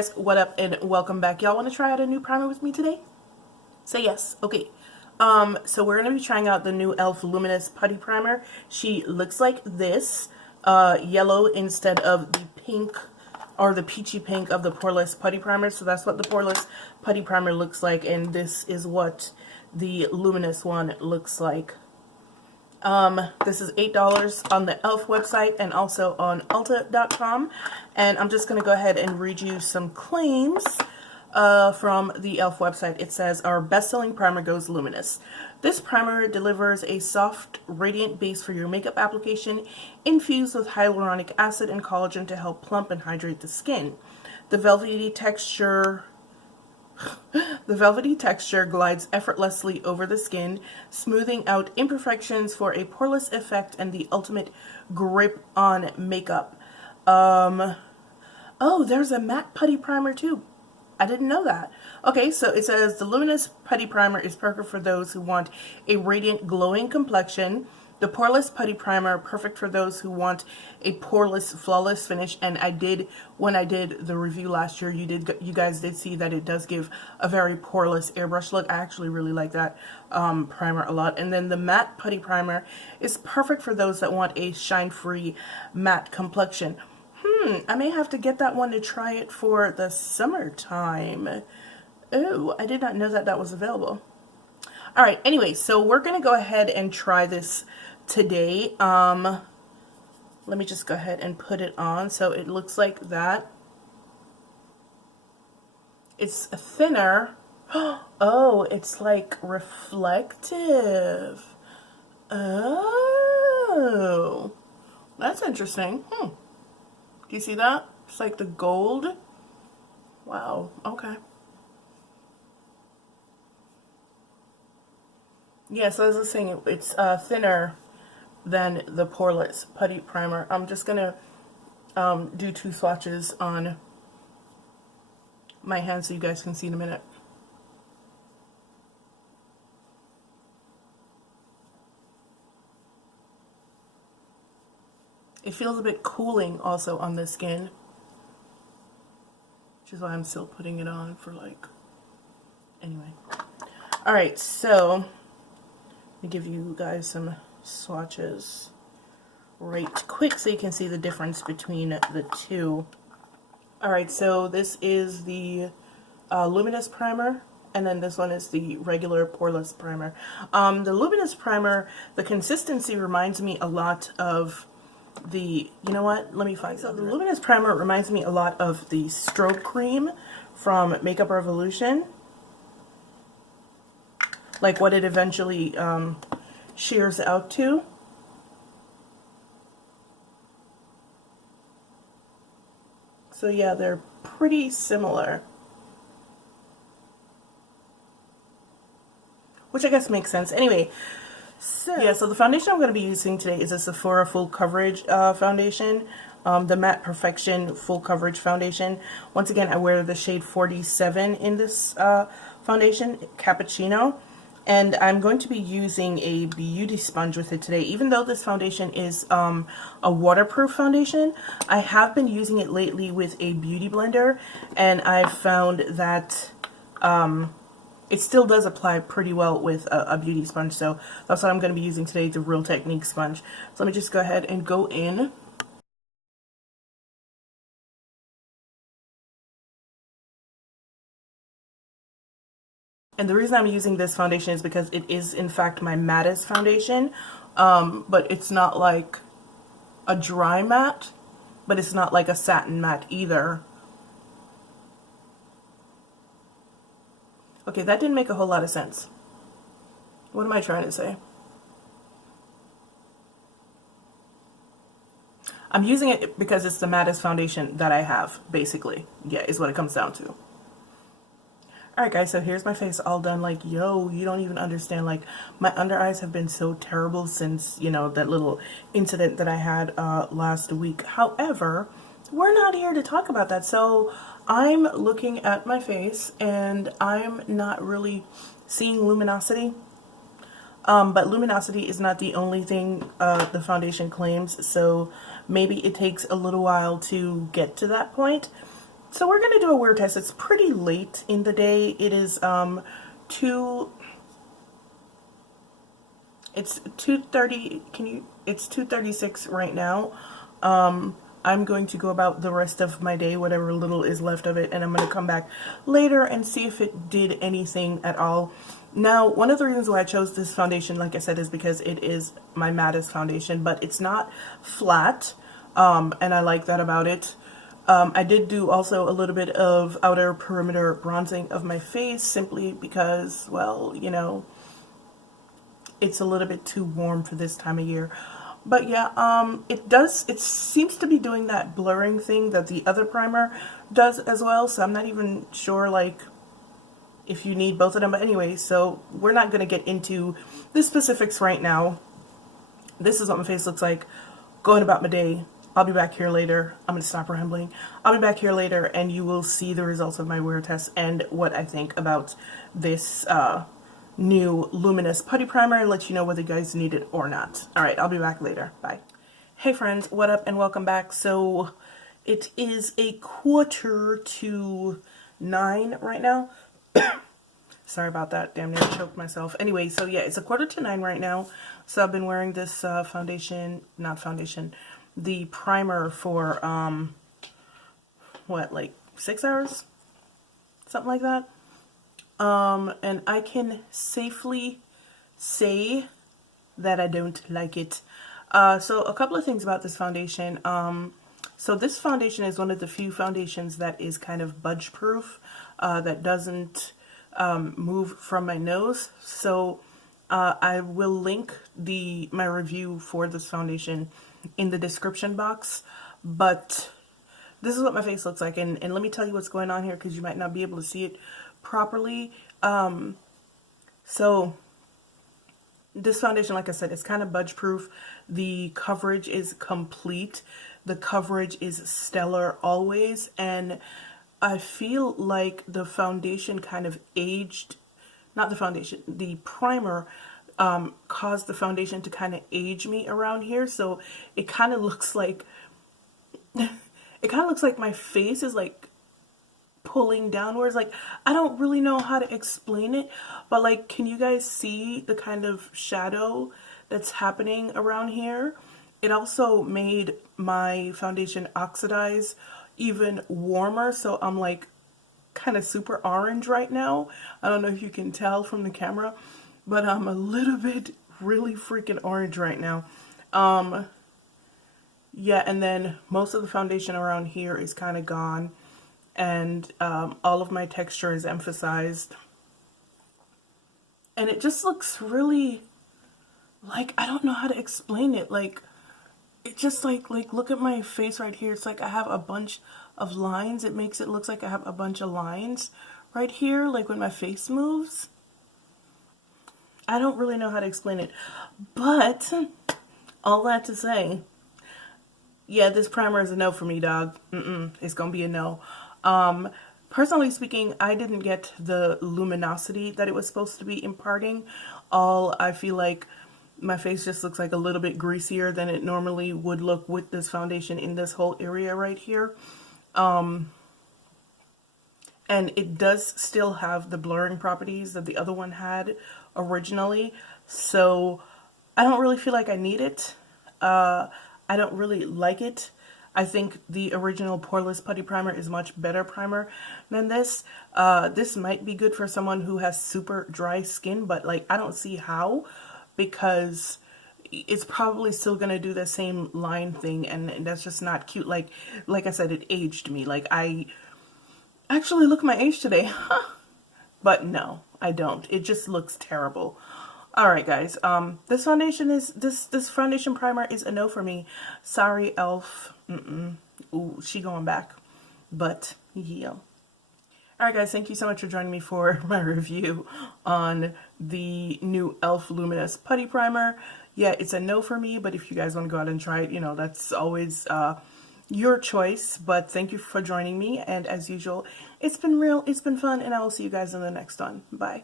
guys, what up and welcome back. Y'all want to try out a new primer with me today? Say yes. Okay. So we're going to be trying out the new e.l.f. Luminous Putty Primer. She looks like this, yellow instead of the pink or the peachy pink of the Poreless Putty Primer. So that's what the Poreless Putty Primer looks like, and this is what the Luminous one looks like. This is $8 on the e.l.f. website and also on Ulta.com, and I'm just going to go ahead and read you some claims from the e.l.f. website. It says, our best-selling primer goes luminous. This primer delivers a soft, radiant base for your makeup application, infused with hyaluronic acid and collagen to help plump and hydrate the skin. The velvety texture glides effortlessly over the skin, smoothing out imperfections for a poreless effect and the ultimate grip on makeup. Oh, there's a matte putty primer too. I didn't know that. Okay, so it says the Luminous Putty Primer is perfect for those who want a radiant, glowing complexion. The Poreless Putty Primer, perfect for those who want a poreless, flawless finish. And when I did the review last year, you guys did see that it does give a very poreless airbrush look. I actually really like that primer a lot. And then the Matte Putty Primer is perfect for those that want a shine-free matte complexion. I may have to get that one to try it for the summertime. Oh, I did not know that that was available. All right, anyway, so we're going to go ahead and try this today. Let me just go ahead and put it on. So it looks like that. It's thinner. Oh, it's like reflective. Oh, that's interesting. Do you see that? It's like the gold. Wow, okay. Yeah, so as I was saying, it's thinner than the Poreless Putty Primer. I'm just going to do 2 swatches on my hand so you guys can see in a minute. It feels a bit cooling also on the skin, which is why I'm still putting it on for anyway. Alright, so let me give you guys some swatches right quick so you can see the difference between the two. Alright, so this is the Luminous Primer, and then this one is the regular Poreless Primer. The Luminous Primer, the consistency reminds me a lot of the, you know what, let me find it. So the Luminous Primer reminds me a lot of the Strobe Cream from Makeup Revolution, like what it eventually shears out to. So yeah, they're pretty similar, which I guess makes sense. Anyway, so the foundation I'm going to be using today is a Sephora Full Coverage foundation, the Matte Perfection Full Coverage Foundation. Once again, I wear the shade 47 in this foundation, Cappuccino, and I'm going to be using a beauty sponge with it today. Even though this foundation is a waterproof foundation, I have been using it lately with a beauty blender, and I've found that it still does apply pretty well with a beauty sponge, so that's what I'm going to be using today, the Real Technique sponge. So let me just go ahead and go in. And the reason I'm using this foundation is because it is in fact my mattest foundation, but it's not like a dry matte, but it's not like a satin matte either. Okay, that didn't make a whole lot of sense. What am I trying to say? I'm using it because it's the mattest foundation that I have, basically. Yeah, is what it comes down to. Alright guys, so here's my face all done. Like, yo, you don't even understand. Like, my under eyes have been so terrible since, you know, that little incident that I had last week. However, we're not here to talk about that. So I'm looking at my face and I'm not really seeing luminosity. But luminosity is not the only thing the foundation claims, so maybe it takes a little while to get to that point. So we're gonna do a wear test. It's pretty late in the day. It is 2:30. It's 2:36 right now. I'm going to go about the rest of my day, whatever little is left of it, and I'm going to come back later and see if it did anything at all. Now, one of the reasons why I chose this foundation, like I said, is because it is my mattest foundation, but it's not flat, and I like that about it. I did do also a little bit of outer perimeter bronzing of my face, simply because, well, you know, it's a little bit too warm for this time of year. But yeah, it seems to be doing that blurring thing that the other primer does as well, so I'm not even sure, like, if you need both of them. But anyway, so we're not going to get into the specifics right now. This is what my face looks like going about my day. I'll be back here later. I'm going to stop rambling. I'll be back here later, and you will see the results of my wear test and what I think about this new Luminous Putty Primer, and let you know whether you guys need it or not. Alright, I'll be back later. Bye. Hey friends, what up and welcome back. So it is 8:45 right now. Sorry about that, damn near choked myself. Anyway, so yeah, it's 8:45 right now. So I've been wearing this the primer for what, like 6 hours? Something like that. And I can safely say that I don't like it. So a couple of things about this foundation. So this foundation is one of the few foundations that is kind of budge proof, that doesn't move from my nose. So I will link my review for this foundation in the description box. But this is what my face looks like, and let me tell you what's going on here, because you might not be able to see it properly. So this foundation, like I said, it's kind of budge proof. The coverage is complete. The coverage is stellar always, and I feel like the foundation kind of aged, not the foundation, the primer caused the foundation to kind of age me around here. So it kind of looks like my face is like pulling downwards. Like, I don't really know how to explain it, but like, can you guys see the kind of shadow that's happening around here? It also made my foundation oxidize even warmer, so I'm like kind of super orange right now. I don't know if you can tell from the camera, but I'm a little bit really freaking orange right now. Yeah, and then most of the foundation around here is kind of gone, and all of my texture is emphasized, and it just looks really, like, I don't know how to explain it. Like, it just like look at my face right here. It's like I have a bunch of lines. It makes it look like I have a bunch of lines right here, like when my face moves. I don't really know how to explain it, but all that to say, yeah, this primer is a no for me, dog. It's gonna be a no. Personally speaking, I didn't get the luminosity that it was supposed to be imparting. I feel like my face just looks like a little bit greasier than it normally would look with this foundation in this whole area right here. And it does still have the blurring properties that the other one had originally. So I don't really feel like I need it. I don't really like it. I think the original Poreless Putty Primer is much better primer than this. This might be good for someone who has super dry skin, but like, I don't see how, because it's probably still gonna do the same line thing, and that's just not cute. Like I said, it aged me. Like, I actually look my age today, but no, I don't. It just looks terrible. Alright guys, this foundation primer is a no for me. Sorry, e.l.f. Ooh, she going back. But yeah. Alright guys, thank you so much for joining me for my review on the new e.l.f. Luminous Putty Primer. Yeah, it's a no for me, but if you guys want to go out and try it, you know, that's always your choice. But thank you for joining me, and as usual, it's been real, it's been fun, and I will see you guys in the next one. Bye.